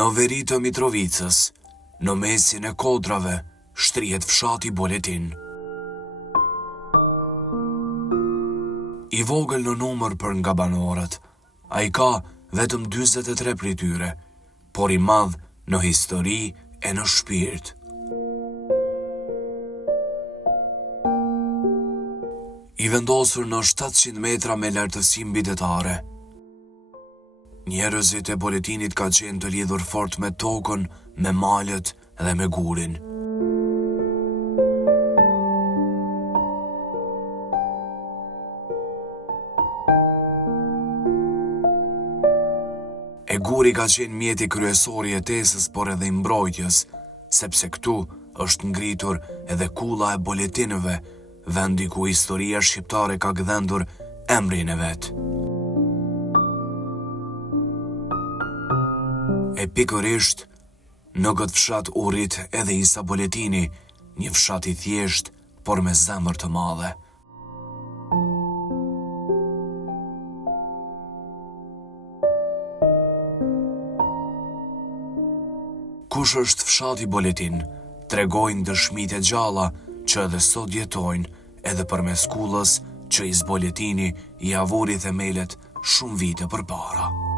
Në veri të Mitrovicës, në mesin e kodrave, shtrihet fshati Boletin. I vogël në numër për nga banorët, a i ka vetëm 43 prej tyre, por i madh në histori e në shpirt. I vendosur në 700 metra me lartësi mbydetare. Njerëzit e Boletinit ka qenë të lidhur fort me tokën, me malët dhe me gurin. E guri ka qenë mjeti kryesor i jetesës, por edhe i mbrojtjes, sepse këtu është ngritur edhe kulla e Boletinëve, vendi ku historia shqiptare ka gdhendur emrin e vet. E pikërisht, në këtë fshat u rrit edhe Isa Boletini, një fshat i thjesht, por me zemër të madhe. Kush është fshati Boletin, tregojnë dëshmitë e gjalla që edhe sot jetojnë edhe përmes kullës që Is Boletini i avuri themelet shumë vite përpara.